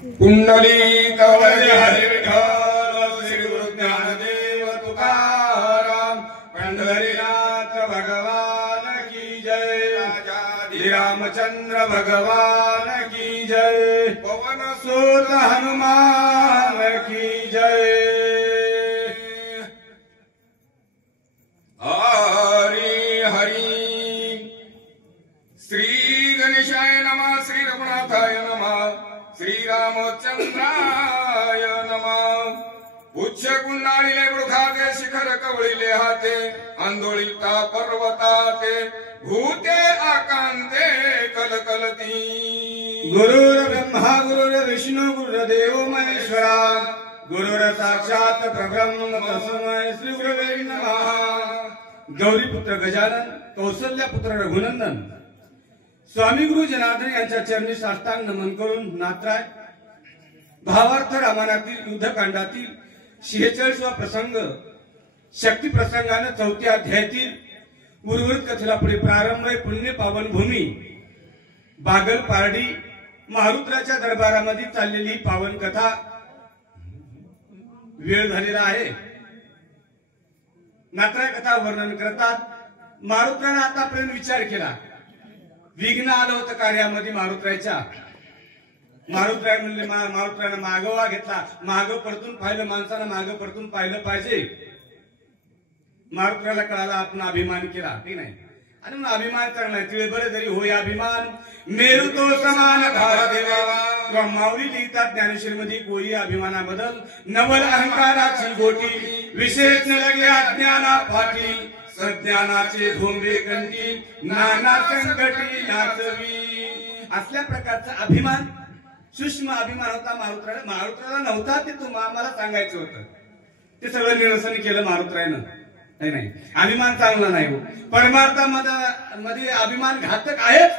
कुंडली कवळे हरी विठ्ठल श्री गुरु ज्ञानदेव तुकाराम पंढरीनाथ भगवान की जय राजा रामचंद्र भगवान की जय पवन सुत हनुमान की जय हरी हरी श्री गणेशाय नमः श्री रघुनाथाय नमः श्री रामचंद्राय नमः उच्च कुंडाळीले मृगाते शिखर कवळीले हाते आंदोळीता पर्वताते भूते आकांते कलकलती गुरुर ब्रह्मा गुरुर विष्णू गुरुदेव महेश्वरा गुरुर साक्षात परब्रह्म तस्मै श्री गुरुवे नमः गौरीपुत्र गजानन कौसल्यापुत्र रघुनंदन स्वामी गुरु जनार्दन यांच्या चरणी साष्टांग नमन करून नाथराय भावार्थ रामायणातील युद्धकांडातील 46वा प्रसंग शक्ती प्रसंगाने 4थ्या अध्यायातील उर्वरित कथेला पुढे प्रारंभ आहे। पुण्य पावन भूमी बागल पारडी मारुत्राच्या दरबारामध्ये चाललेली पावन कथा वेळ झालेला आहे। नाथराय कथा वर्णन करतात। मारुत्राने आतापर्यंत विचार केला, विघ्न आलं होतं कार्यामध्ये मारुत्रायच्या। मारुत्राय म्हणले मारुत्राने मागोवा घेतला, माग परतून पाहिलं, माणसानं माग परतून पाहिलं पाहिजे। मारुत्राला कळाला आपण अभिमान केला की नाही, आणि म्हणून अभिमान करणार तिळे बरे जरी होय अभिमान मेरू तो समान भाव देवा माऊली लिहितात ज्ञानेश्वरीमध्ये कोळी अभिमानाबद्दल नवल अहंकाराची गोटी विशेष न लागले अज्ञाना फाटी सज्ञानाचे झोंबे कंठी नाना संकटी नाचवी। असल्या प्रकारचा अभिमान सूक्ष्म अभिमान होता मारुत्राला नव्हता ते तुम्हाला सांगायचं होतं, ते सगळं निरसन केलं मारुत्रायनं। नाही अभिमान चांगला नाही हो, परमार्थामध्ये अभिमान घातक आहेच,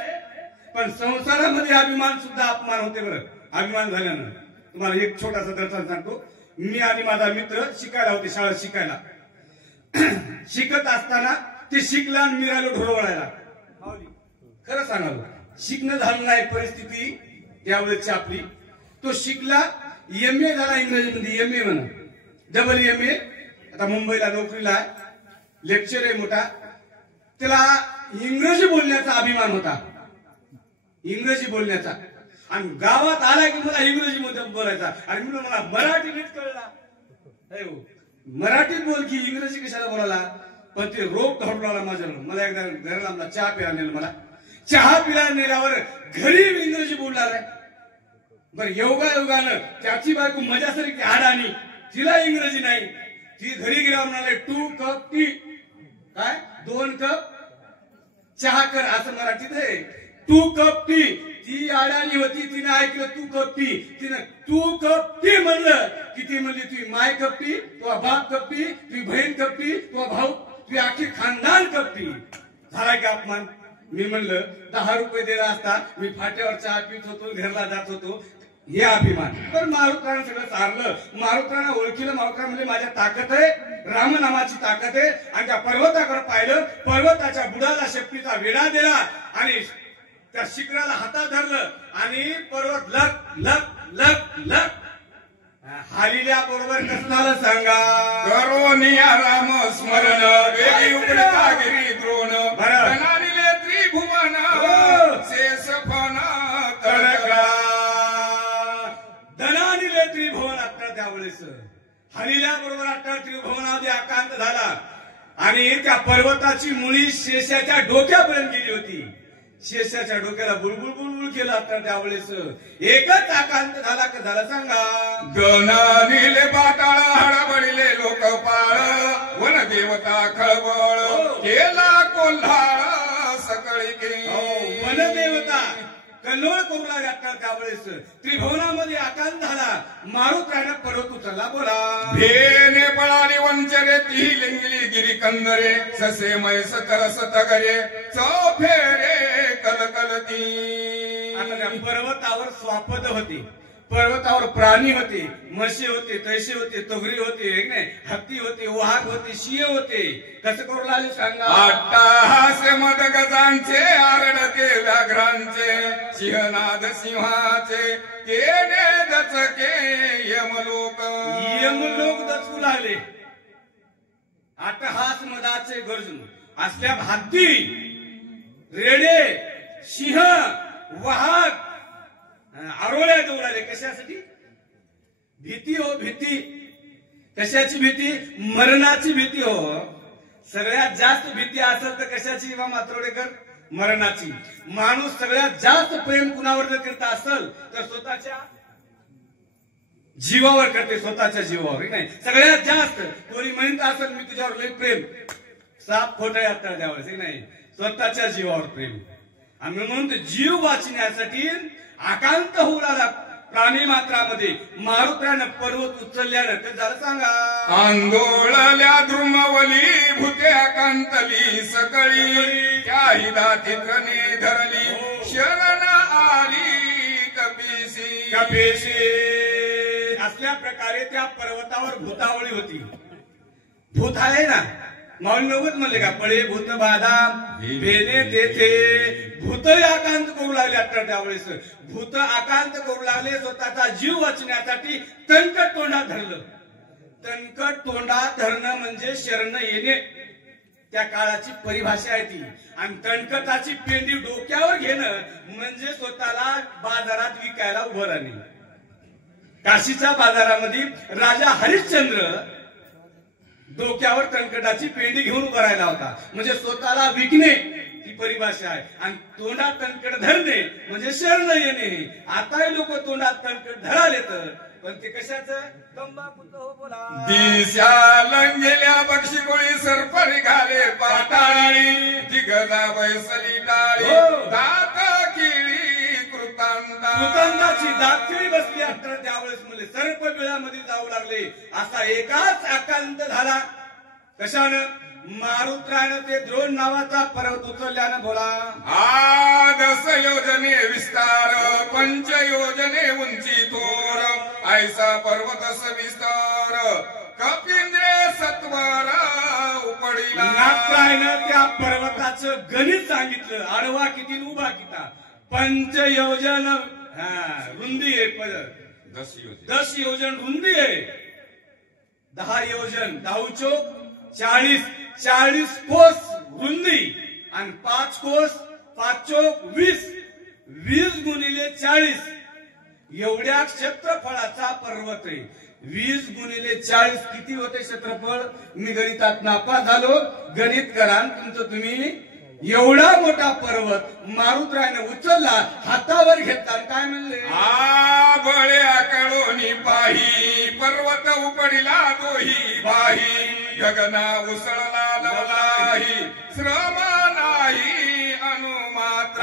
पण संसारामध्ये अभिमान सुद्धा अपमान होते बरं अभिमान झाल्यानं। तुम्हाला एक छोटासा दर्शन सांगतो। मी आणि माझा मित्र शिकायला होते, शाळेत शिकायला शिकत असताना ते शिकला आणि मी राहिलो ढोरवळायला। खरं सांगालो शिकणं झालं नाही परिस्थिती त्यावेळेची आपली। तो शिकला MA झाला इंग्रजीमध्ये, MA म्हणा डबल MA, आता मुंबईला नोकरीला आहे, लेक्चर आहे मोठा। त्याला इंग्रजी बोलण्याचा अभिमान होता, इंग्रजी बोलण्याचा, आणि गावात आला की मला इंग्रजी मध्ये बोलायचा, आणि मी मला मराठी नीट कळला मराठीत बोल की इंग्रजी कशाला बोलायला। पण ते रोग धडला माझ्यावर। मला एकदा घराला आमला चहा प्यायला नेलं, मला चहा पिला नेल्यावर घरी इंग्रजी बोलणार आहे बरं। योगायोगानं त्याची बायको मजासारखी आडाणी, तिला इंग्रजी नाही, ती घरी गेल्यावर म्हणाले 2 कप टी, काय 2 कप चहा कर असं मराठीत आहे। 2 कप टी, ती अडाणी होती, तिने ऐकलं 2 कप टी, तिने 2 कप टी म्हणलं की ती म्हणली तुझी माय कप टी, तुझा बाप कप टी, तुझी बहीण कप टी, तुझा भाऊ, तुझी आखी खानदान कप टी। झाला की अपमान। मी म्हणलं 10 रुपये दिला असता मी फाट्यावर चहा पित होतो, घरला जात होतो, हे अभिमान। पण मारुत्रानं सगळं चारलं, मारुत्रानं ओळखीलं। मारुत्रा म्हणजे माझ्या ताकद आहे, रामनामाची ताकद आहे। आणि त्या पर्वताकडे पाहिलं, पर्वताच्या बुडाला शक्तीचा वेढा दिला आणि त्या शिखराला हातात धरलं आणि पर्वत लक लक लक लक हालिल्या बरोबर कसं झालं सांगा। करोनिया राम स्मरण वेगी उपलता गिरी द्रोण धनानिले त्रिभुवन शेष फन तळकळा। धनानिले त्रिभुवन आता त्यावेळेस हालिल्या बरोबर आता त्रिभुवनामध्ये आकांत झाला आणि त्या पर्वताची मुळी शेषाच्या डोक्यापर्यंत गेली होती। शेषाच्या डोक्याला बुलबुल बुलबुल केला आता त्यावेळेस एकच आकांत झाला का झाला सांगा। गणानिले पाताळ हडबडले लोकपाळ वन देवता खळबळ केला कोल्हाळ सकळी गे। वन देवता कल्लोळ करू लागला आता त्यावेळेस त्रिभुवनामध्ये आकांत झाला। मारुत्रानं पर्वत उचलला, बोला भेने पळाली वंचरे ती लिंगली गिरी कंदरे ससे मैस तरस तगरे चौफेरे कलकलती। आता त्या पर्वतावर स्वापद होते, पर्वतावर प्राणी होते, म्हशी होते, तैसे होते, तगरी होते, नाही हत्ती होते, वाघ होते, सिंह होते. कसं करू लागले सांगा. अट्टाहास मदगजांचे आरडते व्याघ्रांचे सिंहनाद सिंहाचे केने दचके यमलोक दचकू लागले. अट्टहास मदाचे गर्जून असल्या हत्ती, रेडे, सिंह, वाघ आरोळ्या दौडाले. कशासाठी? भीती हो, भीती. कशाची भीती? मरणाची भीती हो. सगळ्यात जास्त भीती असेल तर कशाची मात्रोडेकर? मरणाची. माणूस सगळ्यात जास्त प्रेम कुणावर जर करत असेल तर स्वतःच्या जीवावर करते, स्वतःच्या जीवावर. नाही सगळ्यात जास्त कोणी म्हणत असेल मी तुझ्यावर लई प्रेम, साप खोटा यात्रा द्यावं नाही, स्वतःच्या जीवावर प्रेम. आम्ही म्हणून जीव वाचण्यासाठी आकांत होऊ लागला प्राणी मात्रामध्ये. मारुत्रानं पर्वत उचलल्यानं ते झालं सांगा. आंदोळल्या द्रुमवली भूते आकांतली सकळी त्याही दाती त्रणे धरली शरण आली कपीसी. कपीसी असल्या प्रकारे त्या पर्वतावर भूतावळी होती. भूत आहे ना, माऊली नव्वद म्हणले का, पळे भूत बाधा भेने तेथे. भूत आकांत करू लागले. अठरा त्यावेळेस भूत आकांत करू लागले. स्वतःचा जीव वाचण्यासाठी तणकट तोंडात धरलं. तणकट तोंडात धरणं म्हणजे शरण येणे. त्या काळाची परिभाषा आहे ती. आणि तणकटाची पेंडी डोक्यावर घेणं म्हणजे स्वतःला बाजारात विकायला उभं राहणे. काशीच्या बाजारामध्ये राजा हरिश्चंद्र डोक्यावर तणकटाची पेंडी घेऊन उभा राहिला होता. म्हणजे स्वतःला विकणे ही परिभाषा आहे. आणि तोंडात तणकट धरणे म्हणजे शरण येणे. आताही लोक तोंडात तणकट धरालेत, पण ते कशाचं? तंबाखूचं हो बोला. दिशा लंगेल्या बक्षी गोळी सरपरी घाले पाटाळी दिगजा बैसली टाळी दात किळी कृतांताची दात किळी बसली. अठरा त्यावेळेस म्हणजे सर्प बिळामध्ये जाऊ लागले. असा एकाच आकांत झाला. कशानं? मारुत्रानं ते द्रोण नावाचा पर्वत उचलल्यानं बोला. दस योजने विस्तार पंच योजने उंची थोर ऐसा पर्वत विस्तार कपिंद्रे सत्वर उपडीला. नागरायनं त्या पर्वताचं गणित सांगितलं. आडवा किती उभा किता. पंच योजन रुंदी आहे. 10 योजन रुंदी आहे. 10 योजन 10 चौक 40 कोस रुंदी आणि 5 कोस 5 चौक 20 गुणिले 40 एवढ्या क्षेत्रफळाचा पर्वत आहे. 20 गुणिले 40 किती होते क्षेत्रफळ? मी गणितात नापास झालो. गणित करा तुमचं तुम्ही. एवढा मोठा पर्वत मारुत्राने उचलला, हातावर घेतला. काय म्हणले? बळे आकळोनी पाही पर्वत उपडिला दोही बाही गगना उसळला लवलाही श्रम नाही अनुमात्र.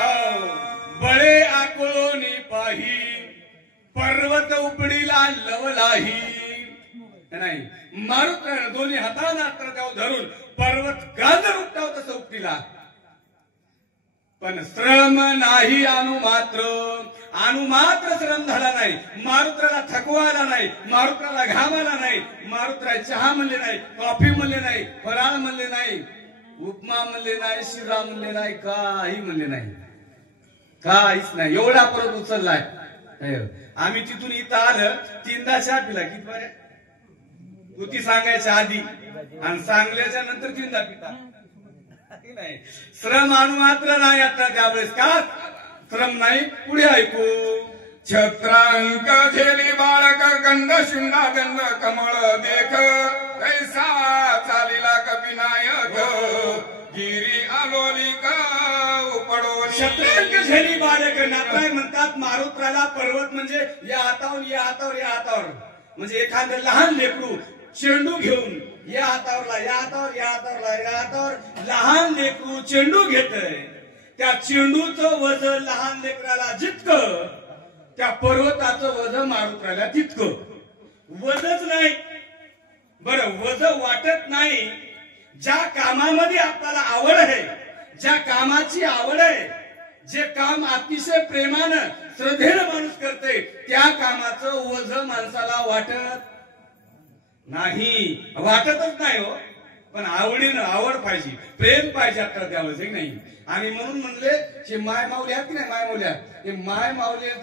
बळे आकळोनी पाही पर्वत उपडीला लवलाही. नाही मारुत्राने दोन्ही हाताना त्यावर धरून पर्वत गांजर उपटाव तसं उपटीला. पण श्रम नाही अनुमात्र. अनुमात्र श्रम झाला नाही. मारुत्राला थकवायला नाही, मारुत्राला घामाला नाही. मारुत्राला चहा म्हणले नाही, कॉफी म्हणले नाही, फराळ म्हणले नाही, उपमा म्हणले नाही, शिरा म्हणले नाही, काही म्हणले नाही, काहीच नाही. एवढा परत उचललाय. आम्ही तिथून इथं आलं 3दा चहा पिला. किती बरे होती सांगायच्या आधी आणि सांगल्याच्या नंतर 3दा पिता. नाही श्रम अनुमात्र नाही. आता त्यावेळेस का श्रम नाही? पुढे ऐकू. छत्रांक झेली बाळक गंध शुंडा गंध कमळ देख कैसा चालिला कपिनायक गिरी आलोली का उपडोली. छत्रांक झेली बाळक नात्राय म्हणतात. मारुत्राला पर्वत म्हणजे या हातावर या हातावर या हातावर. म्हणजे एखादं लहान लेकरू चेंडू घेऊन या हातावरला या हातावर या हातावरला या हातावर लहान लेकरू चेंडू घेतय. त्या चेंडूचं वजन लहान लेकराला जितकं त्या पर्वताचं वजन मारुत्राला तितकं. वजच नाही. बरं वज वाटत नाही. ज्या कामामध्ये आपल्याला आवड आहे, ज्या कामाची आवड आहे, जे काम अतिशय प्रेमानं श्रद्धेनं माणूस करते त्या कामाचं ओझ माणसाला वाटत नाही, वाटतच नाही हो. पण आवडीनं, आवड पाहिजे, प्रेम पाहिजे आपल्याला द्यावंच नाही. आणि म्हणून म्हणले माय माऊली आहेत की नाही, माय माऊल्या, हे माय माऊली